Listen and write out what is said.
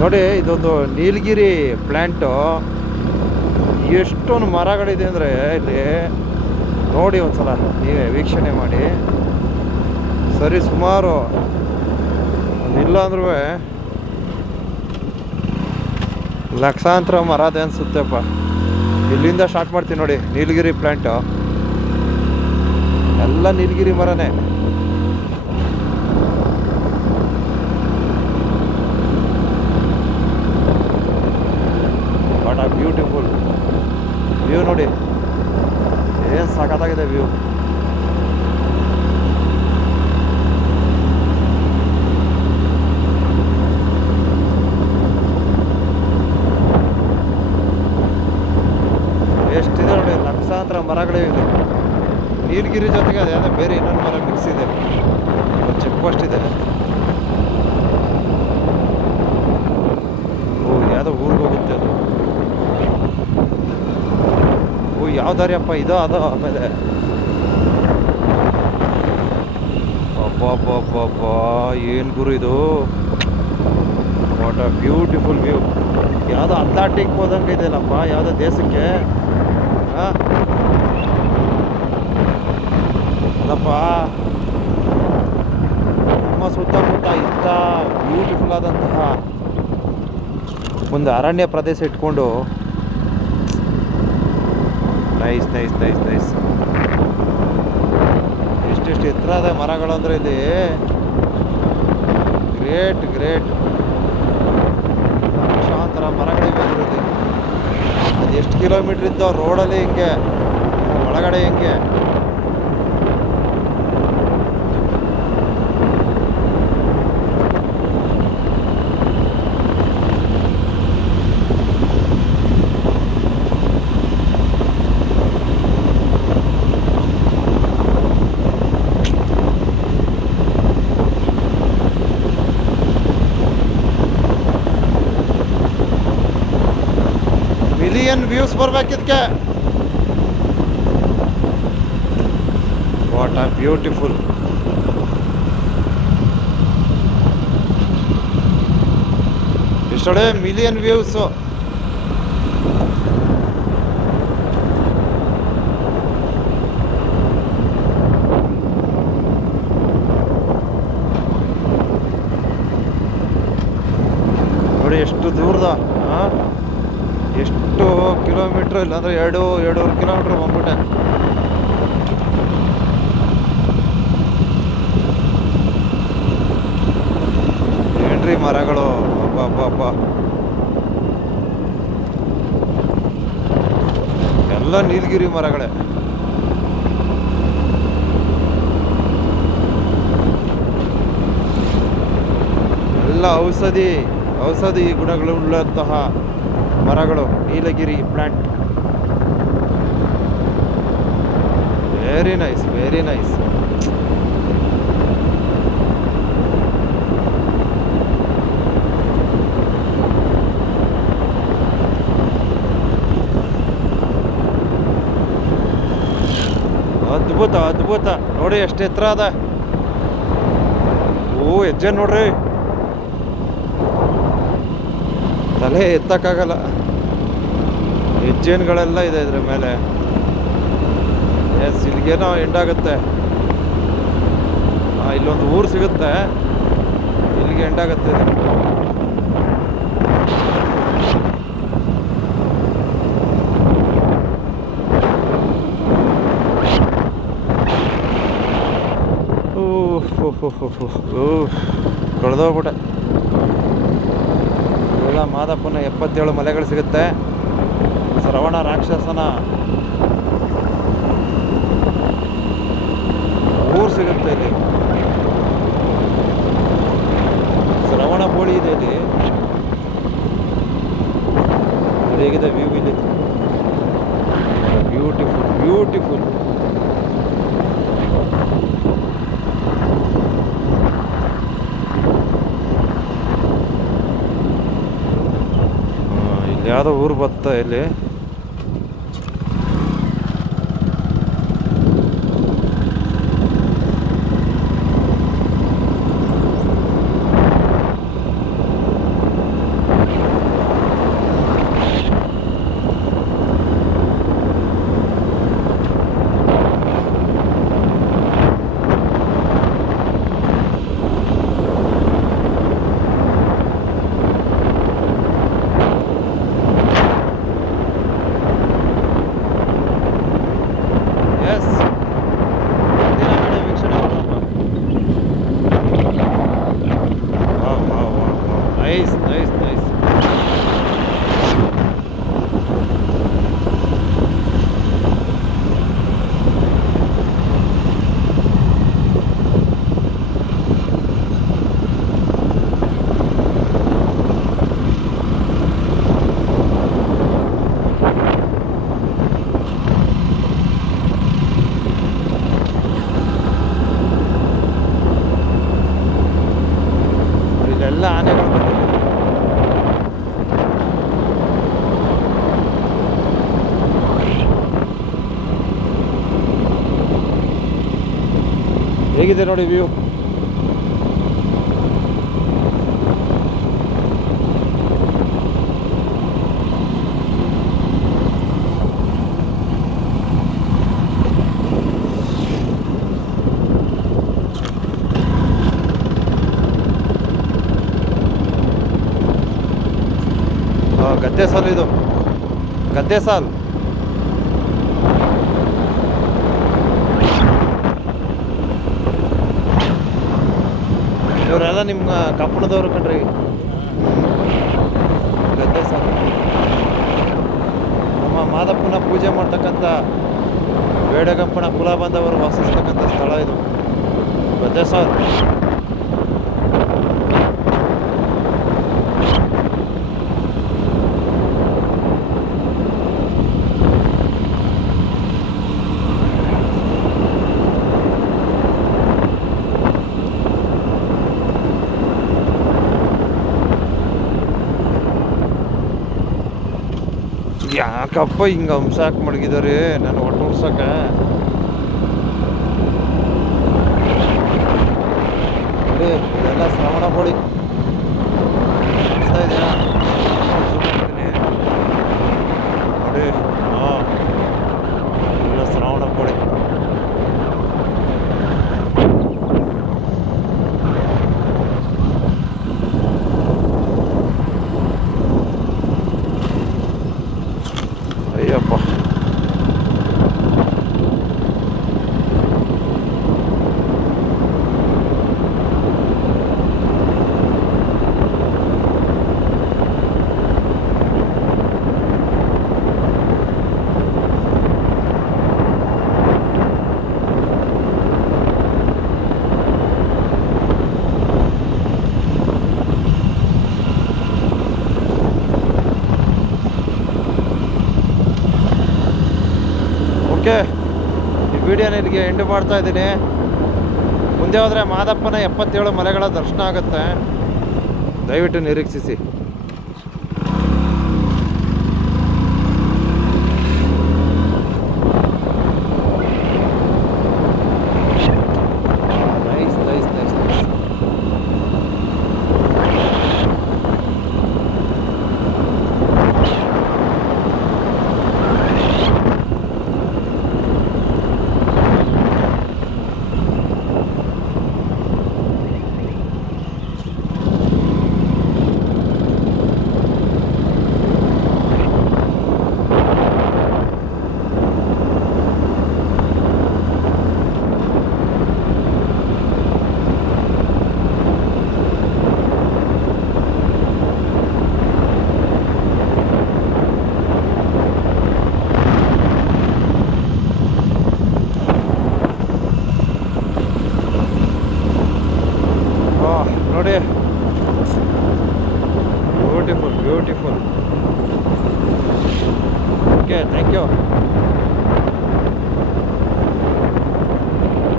ನೋಡಿ ಇದೊಂದು ನೀಲಗಿರಿ ಪ್ಲ್ಯಾಂಟು. ಎಷ್ಟೊಂದು ಮರಗಳಿದೆ ಅಂದರೆ ಇಲ್ಲಿ ನೋಡಿ ಒಂದ್ಸಲ ನೀವೇ ವೀಕ್ಷಣೆ ಮಾಡಿ. ಸರಿ ಸುಮಾರು ಇಲ್ಲ ಅಂದ್ರೂ ಲಕ್ಷಾಂತರ ಮರದೆ ಅನಿಸುತ್ತೆಪ್ಪ. ಇಲ್ಲಿಂದ ಸ್ಟಾರ್ಟ್ ಮಾಡ್ತೀನಿ ನೋಡಿ ನೀಲಗಿರಿ ಪ್ಲ್ಯಾಂಟು. ಎಲ್ಲ ನೀಲಗಿರಿ ಮರನೇ. ವಾಟ್ ಆರ್ ಬ್ಯೂಟಿಫುಲ್ ವ್ಯೂ ನೋಡಿ, ಏನು ಸಖತ್ತಾಗಿದೆ ವ್ಯೂ. ಎಷ್ಟಿದೆ ನೋಡಿ, ಲಕ್ಷಾಂತರ ಮರಗಳಿವೆ. ನೀಲಗಿರಿ ಜೊತೆಗೆ ಅದು ಯಾವುದೋ ಬೇರೆ ಇನ್ನೊಂದು ಮರ ಮಿಕ್ಸ್ ಇದೆ. ಚೆಕ್ ಪೋಸ್ಟ್ ಇದೆ. ಓ ಯಾವುದೋ ಊರಿಗೆ ಹೋಗುತ್ತೆ ಅದು. ಓ ಯಾವ ದಾರಿಯಪ್ಪ ಇದು ಅದು. ಆಮೇಲೆ ಅಬ್ಬಬ್ಬಬ್ಬಬ್ಬ ಏನು ಗುರು ಇದು. What a beautiful view. ಯಾವುದೋ ಅಟ್ಲಾಂಟಿಕ್ ಹೋದಂಗೆ ಇದೆಯಲ್ಲಪ್ಪ, ಯಾವುದೋ ದೇಶಕ್ಕೆ. ಅಲ್ಲಪ್ಪ, ನಮ್ಮ ಸುತ್ತಮುತ್ತ ಇಂಥ ಬ್ಯೂಟಿಫುಲ್ ಆದಂತಹ ಒಂದು ಅರಣ್ಯ ಪ್ರದೇಶ ಇಟ್ಕೊಂಡು ನೈಸ್ ನೈಸ್ ನೈಸ್ ನೈಸ್. ಎಷ್ಟೆಷ್ಟು ಎತ್ತರದ ಮರಗಳು ಅಂದರೆ ಇಲ್ಲಿ ಗ್ರೇಟ್ ಗ್ರೇಟ್. ಲಕ್ಷಾಂತರ ಮರಗಳಿವೆ ಅದರಲ್ಲಿ. ಅದು ಎಷ್ಟು ಕಿಲೋಮೀಟ್ರ್ ಇದ್ದೋ ರೋಡಲ್ಲಿ ಹಿಂಗೆ, ಒಳಗಡೆ ಹಿಂಗೆ. ಮಿಲಿಯನ್ ವ್ಯೂಸ್ ಬರ್ಬೇಕಿದ್ಕೆ. What are beautiful. ಎಷ್ಟೊಡೆ ಮಿಲಿಯನ್ ವ್ಯೂಸು. ನೋಡಿ ಎಷ್ಟು ದೂರದ, ಎಷ್ಟು ಕಿಲೋಮೀಟ್ರ್, ಇಲ್ಲಾಂದರೆ ಎರಡೂವರೆ ಕಿಲೋಮೀಟ್ರ್ ಬಂದ್ಬಿಟ್ಟೆ. ಏನ್ರಿ ಮರಗಳು, ಅಬ್ಬ ಅಬ್ಬ ಅಬ್ಬ. ಎಲ್ಲ ನೀಲಗಿರಿ ಮರಗಳೇ. ಎಲ್ಲ ಔಷಧಿ ಗುಣಗಳುಳ್ಳಂತಹ ಮರಗಳು, ನೀಲಗಿರಿ plant. Very nice very nice. ಅದ್ಭುತ ಅದ್ಭುತ. ನೋಡಿ ಎಷ್ಟು ಎತ್ತರ ಅದ. ಓ ಹೆಜ್ಜೆ ನೋಡ್ರಿ, ತಲೆ ಎತ್ತಕ್ಕಾಗಲ್ಲ. ಹೆಜ್ಜೆನ್ಗಳೆಲ್ಲ ಇದೆ ಇದ್ರ ಮೇಲೆ. ಎಸ್, ಇಲ್ಲಿಗೇನೋ ಎಂಡಾಗುತ್ತೆ. ಇಲ್ಲೊಂದು ಊರು ಸಿಗುತ್ತೆ, ಇಲ್ಲಿಗೆ ಎಂಡಾಗುತ್ತೆ ಇದು. ಕಳೆದೋಗ್ಬಿಟ್ಟೆ. ಇವೆಲ್ಲ ಮಾದಪ್ಪನ 77 ಮಲೆಗಳು ಸಿಗುತ್ತೆ. ಶ್ರವಣ ರಾಕ್ಷಸನ ಊರು ಸಿಗುತ್ತೆ ಇಲ್ಲಿ. ಶ್ರವಣ ಬೋಳಿ ಇದೆ ಇಲ್ಲಿ. ಹೇಗಿದೆ ವ್ಯೂ ಇಲ್ಲಿ. Beautiful beautiful. ಇಲ್ಲಿ ಯಾವುದೋ ಊರು ಬತ್ತ ಇಲ್ಲಿ. ಎಲ್ಲ ಆನೆಗಳು ಬಂದಿದೆ. ಹೇಗಿದೆ ನೋಡಿ ವ್ಯೂ. ಗದ್ದೆ ಸಾಲು ಇದು, ಗದ್ದೆ ಸಾಲು. ಇವರೆಲ್ಲ ನಿಮ್ಮ ಕಪ್ಪಣದವ್ರು ಕಣ್ರಿ. ಗದ್ದೆ ಸಾಲು ನಮ್ಮ ಮಾದಪ್ಪನ ಪೂಜೆ ಮಾಡ್ತಕ್ಕಂಥ ಬೇಡಗಪ್ಪನ ಕುಲ ಬಂದವರು ವಾಸಿಸ್ತಕ್ಕಂಥ ಸ್ಥಳ ಇದು, ಗದ್ದೆ ಸಾಲು. ಯಾಕಪ್ಪ ಹಿಂಗೆ ಹಂಸ ಹಾಕಿ ಮಡಗಿದ್ದಾರೆ ನಾನು ಒಟ್ಟು ಉಡ್ಸಕ್ಕೆ. ನೋಡಿ ಇದೆಲ್ಲ ಶ್ರವಣ ಬೋಳಿ ಅನಿಸ್ತಾ ಇದೆಯಾ? ನೋಡಿ ಹಾಂ, ಎಲ್ಲ ಶ್ರವಣ ಬೋಳಿ. ಅಯ್ಯಪ್ಪ, ಓಕೆ, ಈ ವಿಡಿಯೋನ ಇಲ್ಲಿಗೆ ಎಂಡ್ ಮಾಡ್ತಾ ಇದ್ದೀನಿ. ಮುಂದೆ ಹೋದರೆ ಮಾದಪ್ಪನ 77 ಮಲೆಗಳ ದರ್ಶನ ಆಗುತ್ತೆ, ದಯವಿಟ್ಟು ನಿರೀಕ್ಷಿಸಿ. Nice nice nice nice. ನೋಡಿ, beautiful beautiful. Okay, thank you.